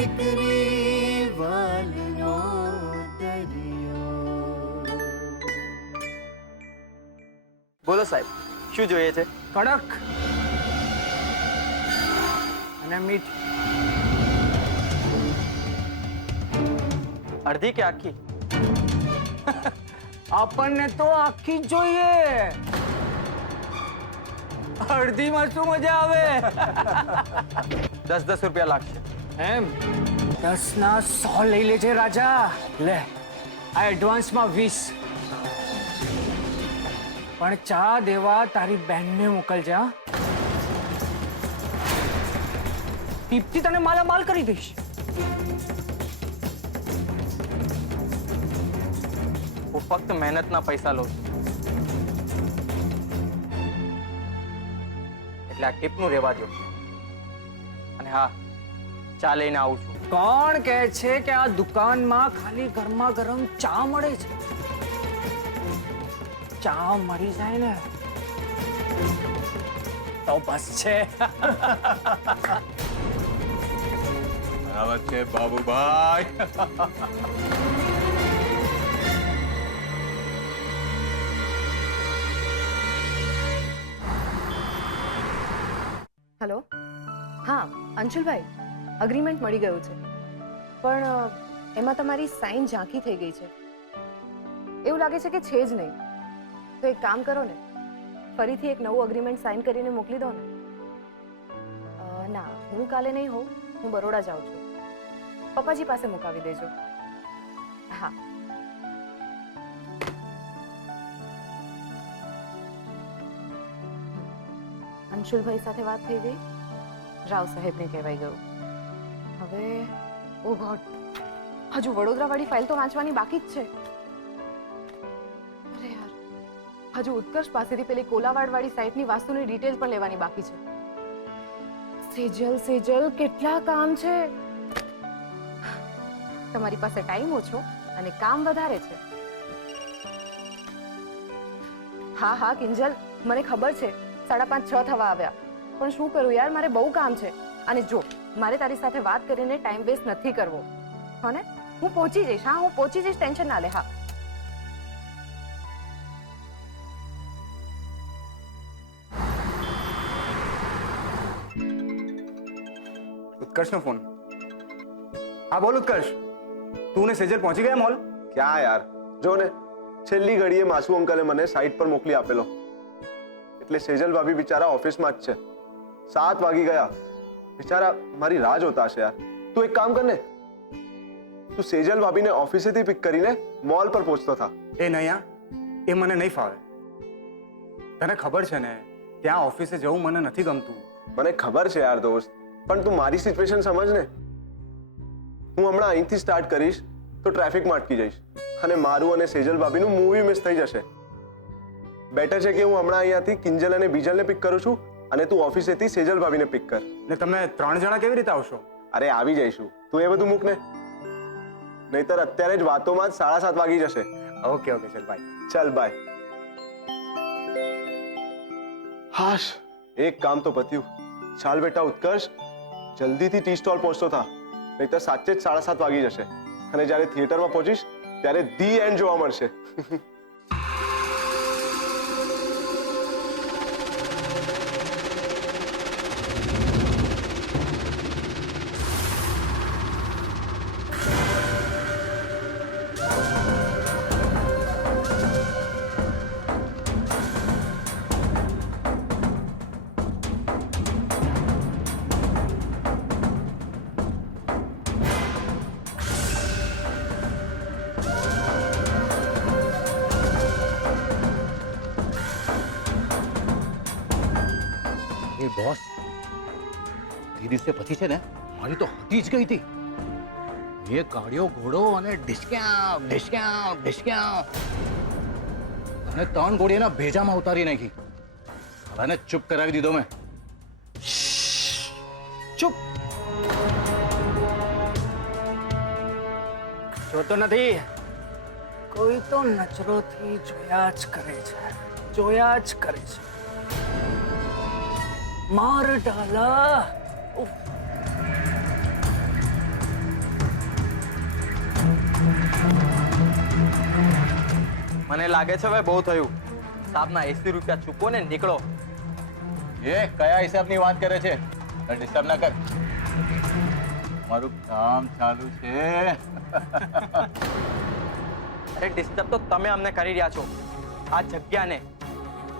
દીકરી વાલનો દરિયો. બોલો સાહેબ, શું જોઈએ છે? કડક અને મીઠી. અડધી કે આખી? આપણને તો આખી જ જોઈએ. અડધીમાં શું મજા આવે? 10 રૂપિયા લાગશે. એમ 10 ના 100 લઈ લેજે રાજા. લે આ એડવાન્સમાં 20. પણ ચા દેવા તારી બહેનને મોકલજે. હા, ટીપથી તને માલામાલ કરી દઈશ. હું ફક્ત મહેનતના પૈસા લઉં છું, એટલે આ ટીપનું રહેવા દો. અને હા, ચા લઈને આવું છું. કોણ કહે છે કે આ દુકાનમાં ખાલી ગરમા ગરમ ચા મળે છે? ચા મળી જાય ને તો બસ છે. બરાબર છે બાબુભાઈ. હેલો, હા અંશુલભાઈ, અગ્રીમેન્ટ મળી ગયું છે, પણ એમાં તમારી સાઇન ઝાંખી થઈ ગઈ છે. એવું લાગે છે કે છે જ નહીં. તો એક કામ કરો ને, ફરીથી એક નવું અગ્રીમેન્ટ સાઇન કરીને મોકલી દો ને. ના, હું કાલે નહીં હોઉં, હું બરોડા જાઉં છું. પપ્પાજી પાસે મુકાવી દેજો. હા. અંશુલભાઈ સાથે વાત થઈ ગઈ. રાવ સાહેબને કહેવાઈ ગયું. હવે ઓ ગોડ, હજુ વડોદરાવાળી ફાઇલ તો વાંચવાની બાકી જ છે. અરે યાર, હજુ ઉત્કર્ષ પાસેથી પેલી કોલાવાડવાળી સાઇટની વાસ્તુની ડિટેલ પણ લેવાની બાકી છે. સેજલ કેટલા કામ છે. તમારી પાસે ટાઈમ ઓછો અને કામ વધારે છે. હા હા કિંજલ, મને ખબર છે 5:30-6 થવા આવ્યા, પણ શું કરું યાર, મારે બહુ કામ છે. અને જો મારે તારી સાથે વાત કરીને ટાઈમ વેસ્ટ નથી કરવો. હા ને, હું પહોંચી જઈશ. હા, હું પહોંચી જઈશ, ટેન્શન ના લે. હા. ઉત્કર્ષનો ફોન. હા બોલ ઉત્કર્ષ, તું ને સેજલ પહોંચી ગયા મોલ? ક્યાં યાર, જો ને છેલ્લી ઘડીએ માસુ અંકલે મને સાઇટ પર મોકલી આપેલો, એટલે સેજલ ભાભી બિચારા ઓફિસમાં જ છે. 7 વાગી ગયા. બિચારા મારી રાહ જોતા હશે યાર. તું એક કામ કર ને, તું સેજલ ભાભીને ઓફિસેથી પિક કરીને મોલ પર પહોંચતો થા. એ નહીં, એ મને નહીં ફાવે. તને ખબર છે ને, ત્યાં ઓફિસે જવું મને નથી ગમતું. મને ખબર છે યાર દોસ્ત, પણ તું મારી સિચ્યુએશન સમજ ને. હું હમણાં અહીંથી સ્ટાર્ટ કરીશ તો ટ્રાફિકમાં અટકી જઈશ અને મારું અને સેજલ ભાભીનું મૂવી મિસ થઈ જશે. બેટર છે કે હું હમણાં અહીંયાથી કિંજલ અને બીજલને પિક કરું છું અને તું ઓફિસેથી સેજલ ભાભીને પિક કર. ને તમે 3 જણા કેવી રીતે આવશો? અરે આવી જઈશું, તું એ બધું મૂક ને, નહીતર અત્યારે જ વાતોમાં જ 7:30 વાગી જશે. ઓકે ઓકે, ચલ બાય. ચલ બાય. હાશ, એક કામ તો પત્યું. ચાલ બેટા ઉત્કર્ષ, જલ્દીથી ટી સ્ટોલ પહોંચતો થા, નહીતર સાચે જ 7:30 વાગી જશે અને જ્યારે થિયેટરમાં પહોંચીશ ત્યારે ધી એન્ડ જોવા મળશે. બોસ, તે દિવસે પછી છે ને મારી તો હટી જ ગઈ હતી. મેં કાઢ્યો ઘોડો અને ડિસ્કાઉન્ટ ડિસ્કાઉન્ટ ડિસ્કાઉન્ટ અને 3 ગોળી એના ભેજામાં ઉતારી નાખી. હવે ચૂપ કરાવી દીધો મેં. ચૂપ. જોતો નથી, કોઈ તો નજરોથી જોયા જ કરે છે, જોયા જ કરે છે. માર ડાલા. મને લાગે છે હવે બહુ થયું. સાહેબના 80 રૂપિયા ચૂકો ને નીકળો. એ કયા હિસાબની વાત કરે છે? ડિસ્ટર્બ ના કર. મારું કામ ચાલુ છે. અરે ડિસ્ટર્બ તો તમે અમને કરી રહ્યા છો. આ જગ્યાને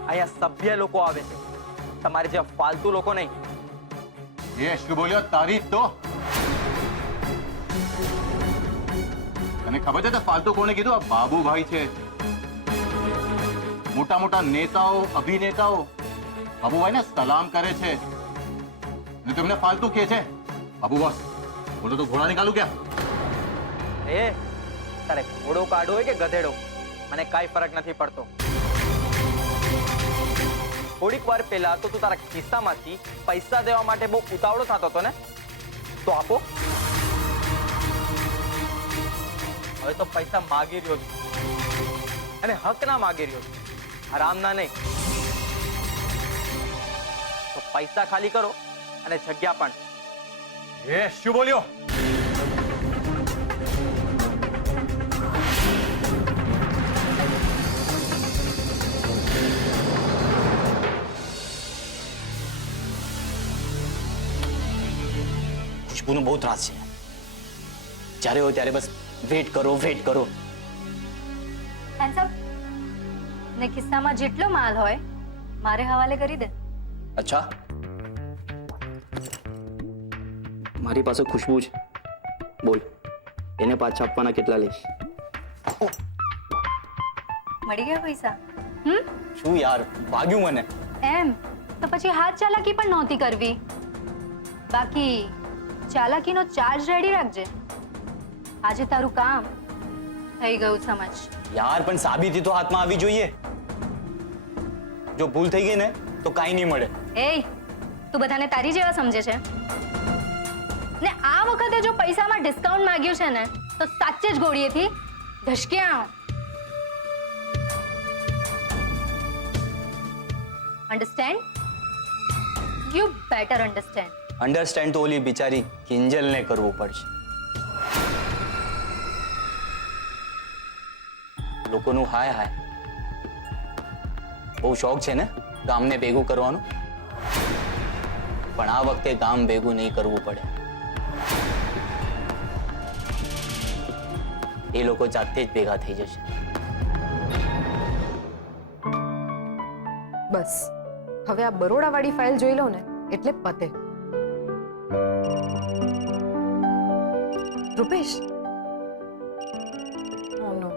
અહીંયા સભ્ય લોકો આવે છે, તમારે જે ફાલતુ લોકો નહીં. એ શું બોલ્યો? તારી તો તને ખબર છે તો ફાલતુ કોને કીધું? આ બાબુભાઈ છે. મોટા મોટા નેતાઓ, અભિનેતાઓ બાબુભાઈને સલામ કરે છે અને તેમને ફાલતુ કહે છે. બાબુ બોસ બોલો તો ઘોડા નીકાળું ક્યાં? એ તારે ઘોડો કાઢો હોય કે ગધેડો, મને કાંઈ ફરક નથી પડતો. થોડીક વાર પહેલા તો તું તારા ખિસ્સામાંથી પૈસા દેવા માટે બહુ ઉતાવળો થતો હતો ને, તો આપો. હવે તો પૈસા માગી રહ્યો છું અને હક ના માગી રહ્યો છું, આરામના નહીં. તો પૈસા ખાલી કરો અને જગ્યા પણ. એ શું બોલ્યો? ખુશ્બુનો બહુ ત્રાસ છે. જ્યારે હોય ત્યારે બસ વેટ કરો. હેન્ડસમ ને ખિસ્સામાં જેટલો માલ હોય મારે હવાલે કરી દે. અચ્છા, મારી પાસે ખુશ્બુ છે. બોલ, એને પાછા આપવાના કેટલા લઈશ? મળી ગયા પૈસા? શું યાર, ભાગ્યું મને. એમ તો પછી હાથ ચાલાકી પણ નહોતી કરવી. બાકી ચાલાકીનો ચાર્જ રેડી રાખજે. આજે તારું કામ થઈ ગયું સમજ. યાર પણ સાબિતી તો હાથમાં આવી જોઈએ. જો ભૂલ થઈ ગઈ ને તો કાંઈ નહીં મળે. એય, તું બધાને તારી જેવા સમજે છે ને? આ વખતે જો પૈસામાં ડિસ્કાઉન્ટ માંગ્યું છે ને તો સાચે જ ગોળીએથી ધસક્યા. Understand? You better understand. Understand તો ઓલી બિચારી કિંજલને કરવું પડશે. લોકોનું હાય હાય બહુ શોખ છે ને ગામને ભેગું કરવાનું, પણ આ વખતે ગામ ભેગું નહીં કરવું પડે. એ લોકો જાતે જ ભેગા થઈ જશે. બસ હવે આ બરોડાવાળી ફાઇલ જોઈ લો ને એટલે પતે. રૂપેશ, ઓ નો,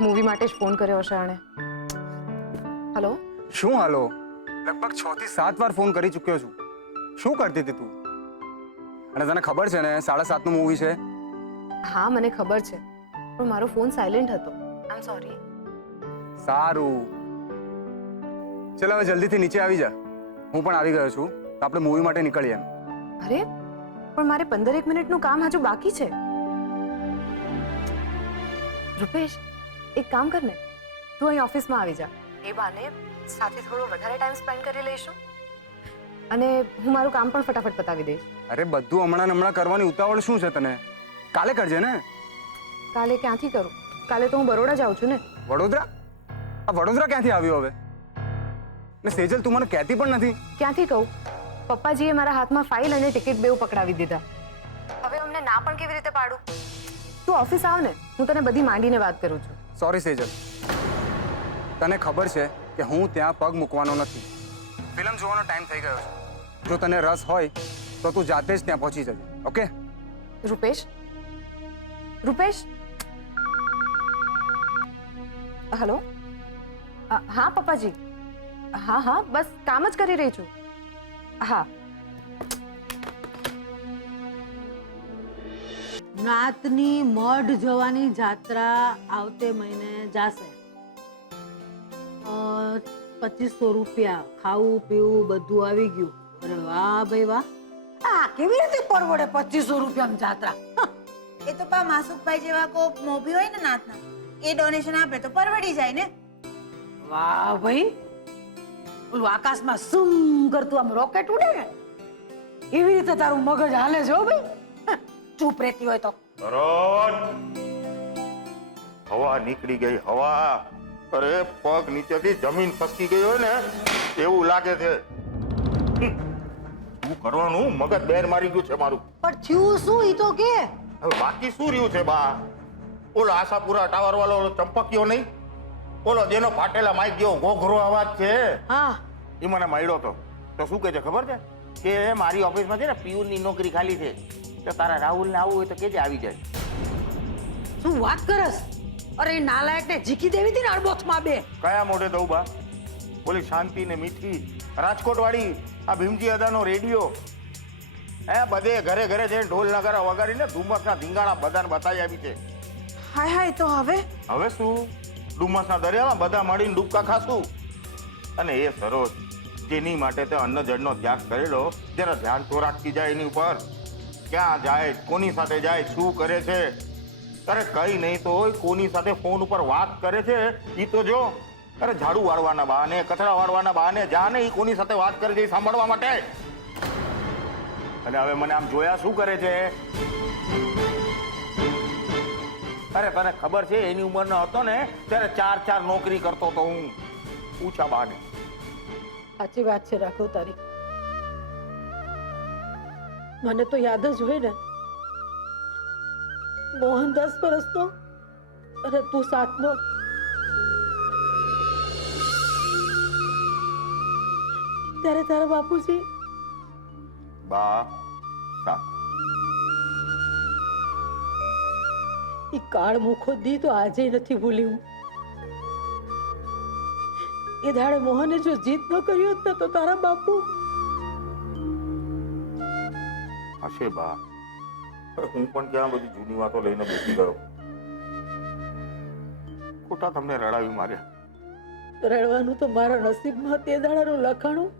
મૂવી માટે જ ફોન કર્યો હશે આણે. હેલો. શું હાલો? લગભગ 6 થી 7 વાર ફોન કરી ચૂક્યો છું. શું કરતી હતી તું? અને તને ખબર છે ને 7:30 નું મૂવી છે? હા મને ખબર છે, પણ મારો ફોન સાયલેન્ટ હતો. આઈ એમ સોરી. સારું, ચલ હવે જલ્દીથી નીચે આવી જા. હું પણ આવી ગયો છું, તો આપણે મૂવી માટે નીકળીએ એમ. અરે પણ મારે 15 મિનિટનું કામ હજુ બાકી છે. રૂપેશ, એક કામ કર ને, તું અહીં ઓફિસમાં આવી જા. એ બહાને સાથે થોડો વધારે ટાઈમ સ્પેન્ડ કરી લઈશું અને હું મારું કામ પણ ફટાફટ પતાવી દઈશ. અરે બધું હમણાં કરવાની ઉતાવળ શું છે તને? કાલે કરજે ને. કાલે ક્યાંથી કરું? કાલે તો હું બરોડા જાઉં છું ને. વડોદરા? આ વડોદરા ક્યાંથી આવ્યો હવે? ને સેજલ, તું મને કહેતી પણ નથી. ક્યાંથી કહું? પપ્પાજીએ મારા હાથમાં ફાઇલ અને ટિકિટ બેઉ પકડાવી દીધા. હવે અમને ના પણ કેવી રીતે પાડું? તું ઓફિસ આવ ને, હું તને બધી માંડીને વાત કરું છું. સોરી સેજલ, તને ખબર છે કે હું ત્યાં પગ મૂકવાનો નથી. ફિલ્મ જોવાનો ટાઈમ થઈ ગયો છે. જો તને રસ હોય તો તું જાતે જ ત્યાં પહોંચી જજે. ઓકે? રૂપેશ, રૂપેશ, હેલો. હા પપ્પાજી, હા બસ કામ જ કરી રહી છું. હા. નાતની મઢ જવાની જાત્રા આવતે મહિને જાશે. 2500 રૂપિયા, ખાવું પીવું બધું આવી ગયું. અરે વાહ ભાઈ વાહ. આ કેવી રીતે પરવડે 2500 રૂપિયામાં જાત્રા? એ તો પા માસુકભાઈ જેવા કોક મોભી હોય ને નાતના, એ ડોનેશન આપે તો પરવડી જાય ને. વાહ ભાઈ, ઓલું આકાશમાં સુમ કરતું આમ રોકેટ ઉડે ને એવી રીતે તારું મગજ હાલે છે હો ભાઈ. ચૂપ રહેતી હોય તો. હવા નીકળી ગઈ હવા. અરે પગ નીચેથી જમીન ખસકી ગઈ હોય ને એવું લાગે છે. શું કરવાનું? મગજ બેર મારી ગયું છે મારું. પણ થયું શું ઈ તો કે હવે બાકી શું રહ્યું છે બા? ઓલો આશાપુરા ટાવર વાળો ઓલો ચંપકિયો નહીં, ઓલો જેનો ફાટેલા માઈક જેવો ઘોઘરો અવાજ છે, હા એ મને મળ્યો તો શું કહે છે ખબર છે? કે મારી ઓફિસમાં છે ને પિયુનની નોકરી ખાલી છે, તો તારા રાહુલને આવવું હોય તો કેજે આવી જાય. શું વાત કરસ? અરે એ નાલાયકને ઝીકી દેવી હતી ને અડબોથમાં બે. કયા મોઢે દઉં બા? ઓલી શાંતિ ને મીઠી રાજકોટ વાળી આ ભીમજી અદાનો રેડિયો, બધે ઘરે ઘરે જઈને ઢોલ નગારા વગાડીને ધુમ્મસના ધીંગાણા બધાને બતાવી આવી છે. હાય હાય તો હવે શું ડુમ્મસના દરિયામાં બધા મળીને ડૂબકા ખાશું. અને એ સરોજ જેની માટે તે અન્ન જળનો ત્યાગ કરેલો, જરા ધ્યાન તો રાખતી જાય એની ઉપર. ક્યાં જાય, કોની સાથે જાય, શું કરે છે? અરે કઈ નહીં તો કોની સાથે ફોન ઉપર વાત કરે છે એ તો જો. અરે ઝાડુ વાળવાના બહાને, કચરા વાળવાના બહાને જા ને, એ કોની સાથે વાત કરે છે એ સાંભળવા માટે. અને હવે મને આમ જોયા શું કરે છે? અરે તને ખબર છે એની ઉંમરનો હતો ને ત્યારે 4 નોકરી કરતો તો હું. પૂછા બાને. સાચી વાત છે રાખો તારી. મને તો યાદ જ હોય ને, મોહન 10 વર્ષનો અને તું 7નો. ત્યારે તારા બાપુજી બા ઈ કાળ મુખો દી તો આજે નથી ભૂલી હું. એ દાડે મોહને જો જીત ન કર્યો હોત ને તો તારા બાપુ. હશે બા, હું પણ ક્યાં બધી જૂની વાતો લઈને બેસી ગયો. ખોટા તમને રડાવી માર્યા. રડવાનું તો મારા નસીબમાં તે દાડાનું લખાણું,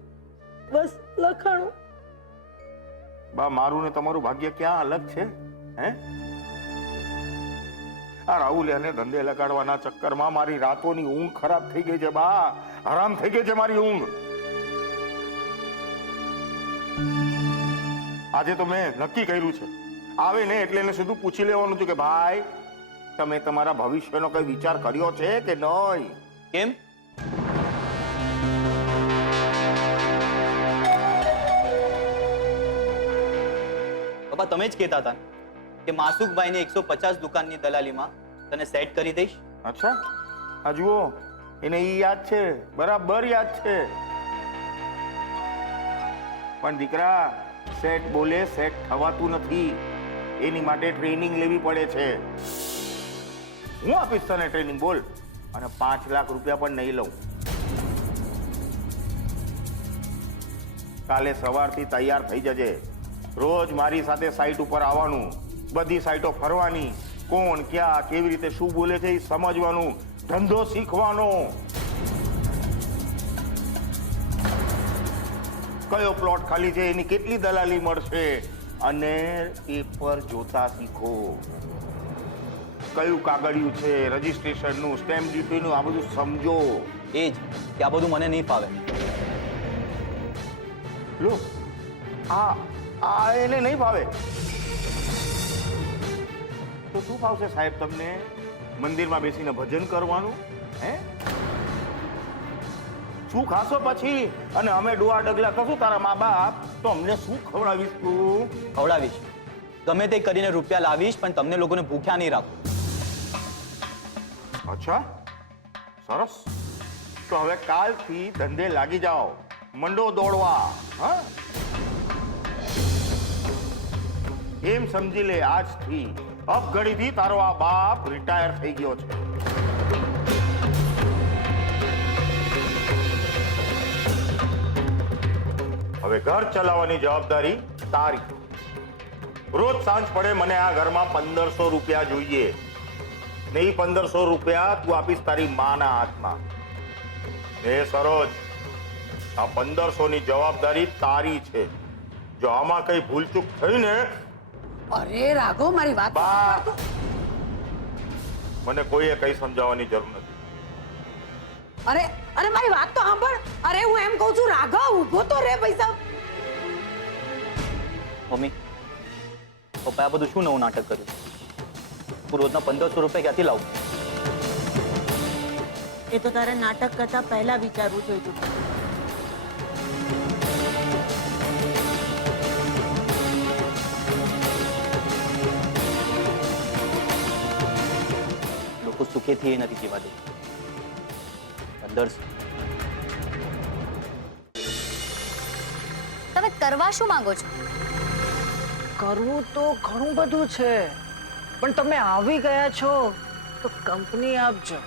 બસ લખાણું. બા મારું ને તમારું ભાગ્ય ક્યાં અલગ છે? હે આ રાહુલ એને ધંધે લગાડવાના ચક્કરમાં મારી રાતોની ઊંઘ ખરાબ થઈ ગઈ છે બા. હરામ થઈ ગઈ છે મારી ઊંઘ. આજે તો મેં નક્કી કર્યું છે, આવે ને એટલે એને સીધું પૂછી લેવાનું છે કે ભાઈ તમે તમારા ભવિષ્યનો કઈ વિચાર કર્યો છે કે નહીં? કેમ? પપ્પા તમે જ કહેતા હતા કે માસુકભાઈની 150 દુકાનની દલાલીમાં તને સેટ કરી દઈશ. અચ્છા, આ જુઓ એને ઈ યાદ છે, બરાબર યાદ છે. પણ દીકરા સેટ બોલે સેટ થવાતું નથી, એની માટે ટ્રેનિંગ લેવી પડે છે. હું આપીશ તને ટ્રેનિંગ, બોલ. અને 5 લાખ રૂપિયા પણ નહીં લઉં. કાલે સવારથી તૈયાર થઈ જજે. રોજ મારી સાથે સાઈટ ઉપર આવવાનું, બધી સાઈટો ફરવાની, કોણ ક્યાં કેવી રીતે શું બોલે છે એ સમજવાનું, ધંધો શીખવાનો. કયો પ્લોટ ખાલી છે, એની કેટલી દલાલી મળશે, અને પેપર જોતા શીખો. કયું કાગળિયું છે, રજીસ્ટ્રેશનનું, સ્ટેમ્પ ડ્યુટીનું, આ બધું સમજો. એ જ કે આ બધું મને નહીં ફાવે. લો આ એને નહીં ભાવે તો શું ભાવશે સાહેબ તમને? મંદિરમાં બેસીને ભજન કરવાનું? હે શું ખાશો પછી? અને અમે ડોળા ડગલા કરશું તારા મા બાપ તો અમને શું ખવડાવીશ તું? ખવડાવીશ, ગમે તે કરીને રૂપિયા લાવીશ, પણ તમને લોકોને ભૂખ્યા નહીં રાખું. અચ્છા, સરસ. તો હવે કાલથી ધંધે લાગી જાઓ, મંડો દોડવા. હા, એમ સમજી લે આજથી અપઘડીથી તારો આ બાપ રિટાયર થઈ ગયો છે. હવે ઘર ચલાવવાની જવાબદારી તારી. રોજ સાંજ પડે મને આ ઘરમાં 1500 રૂપિયા જોઈએ ને એ 1500 રૂપિયા તું આપીશ તારી માના હાથમાં. એ સરોજ, આ 1500 ની જવાબદારી તારી છે. જો આમાં કઈ ભૂલચૂક થઈ ને. અરે રાઘવ મારી વાત બા, મને કોઈએ કઈ સમજાવવાની જરૂર નથી. અરે અરે મારી વાત તો સાંભળ. અરે હું એમ કહું છું રાઘવ ઊભો તો રે પૈસા. મમ્મી પપ્પાએ આ બધું શું નવું નાટક કર્યું? હું રોજના 1500 રૂપિયા ક્યાંથી લાવું? એ તો તારે નાટક કરતા પહેલા વિચારવું જોઈતું હતું. લોકો સુખેથી એ નથી જીવા દે અંદર તમે કરવા શું માંગો છો? કરવું તો ઘણું બધું છે, પણ તમે આવી ગયા છો તો કંપની આપજો.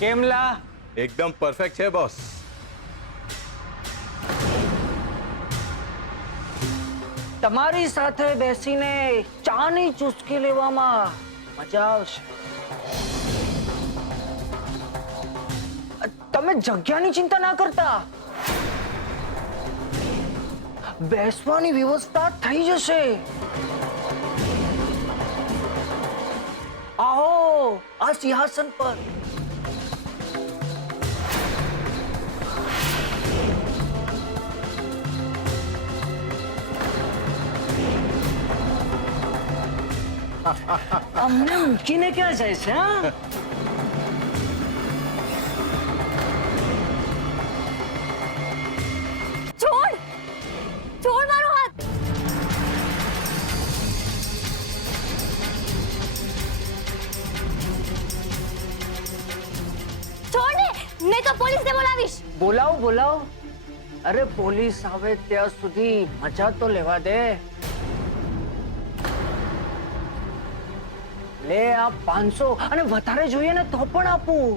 કેમલા એકદમ પરફેક્ટ છે બોસ. તમારી સાથે બેસીને ચાની ચુસ્કી લેવામાં મજા આવશે. તમે જગ્યાની ચિંતા ના કરતા, બેસવાની વ્યવસ્થા થઈ જશે. આવો આ સિંહાસન પર. અમને મૂકીને ક્યાં જાય છે? હા, છોડ છોડ મારો હાથ. છોડ ને, નહીં તો પોલીસને બોલાવીશ. બોલાવો બોલાવો. અરે પોલીસ આવે ત્યાં સુધી મજા તો લેવા દે. લે આ 500 અને વધારે જોઈએ ને તો પણ આપું.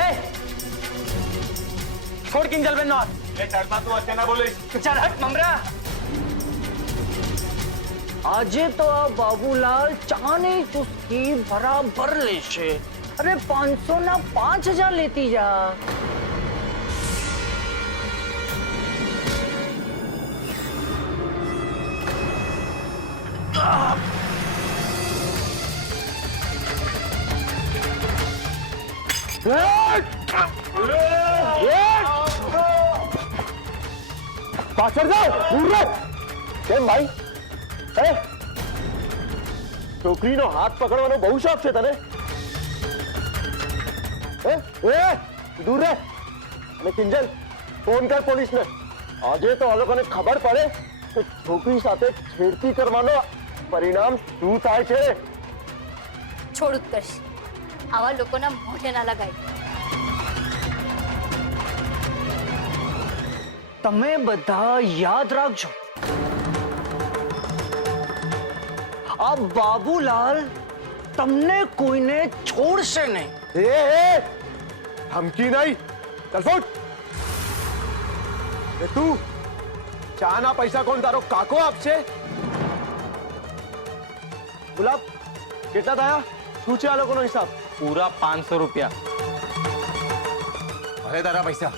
એ છોડ કિંજલબેન નો હાથ. એ ચડમાં તું અત્યારે ના બોલીશ. ચાલ હટ મમરા. આજે તો આ બાબુલાલ ચાની ચુસ્કી બરાબર લેશે. અરે 500 ના 5000 લેતી જા. પાછળ જાઓ. દૂર રહો. કેમ ભાઈ? છોકરીનો હાથ પકડવાનો બહુ શોખ છે તને? દૂર રહે. અને કિંજલ, ફોન કર પોલીસને. આજે તો આ લોકોને ખબર પડે કે છોકરી સાથે છેડતી કરવાનો પરિણામ શું થાય છે. છોડ ઉત્કર્ષ, આવા લોકોના મોઢે ના લગાય. તમે બધા યાદ રાખજો, આ બાબુલાલ તમને કોઈને છોડશે નહીં. ધમકી નહીં. ચાલ ફૂટ. તું ચા ના પૈસા કોણ તારો કાકો આપશે? ગુલાબ, કેટલા થયા? શું છે આ લોકોનો હિસાબ? પૂરા 500 રૂપિયા. ભલે તારા પૈસા.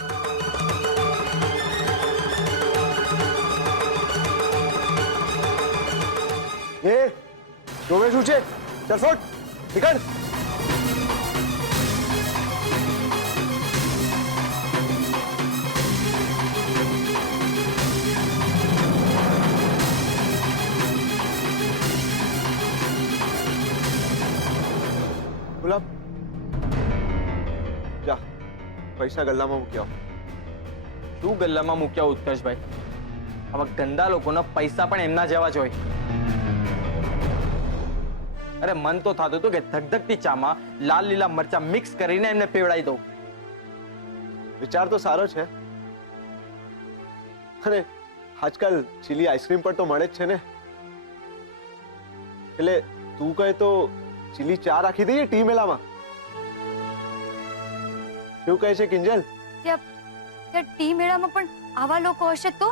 જોવે શું છે? ચાલ ફોટ. નીકળ. ગુલાબ, જા પૈસા ગલ્લામાં મૂકી આવ. શું ગલ્લામાં મૂક્યા ઉત્કર્ષભાઈ? આવા ગંદા લોકોના પૈસા પણ એમના જેવા જ હોય. અરે મન તો થતું હતું કે ધગધગતી ચામાં લાલ લીલા મરચા મિક્સ કરીને એમને પીવડાવી દઉં. વિચાર તો સારો છે. અને આજકાલ ચીલી આઈસ્ક્રીમ પણ તો મળે જ છે ને. એટલે તું કહે તો ચીલી ચા રાખી દઈએ ટી મેલામાં. શું કહે છે કિંજલ? ત્યાં ટી મેળામાં પણ આવા લોકો હશે તો?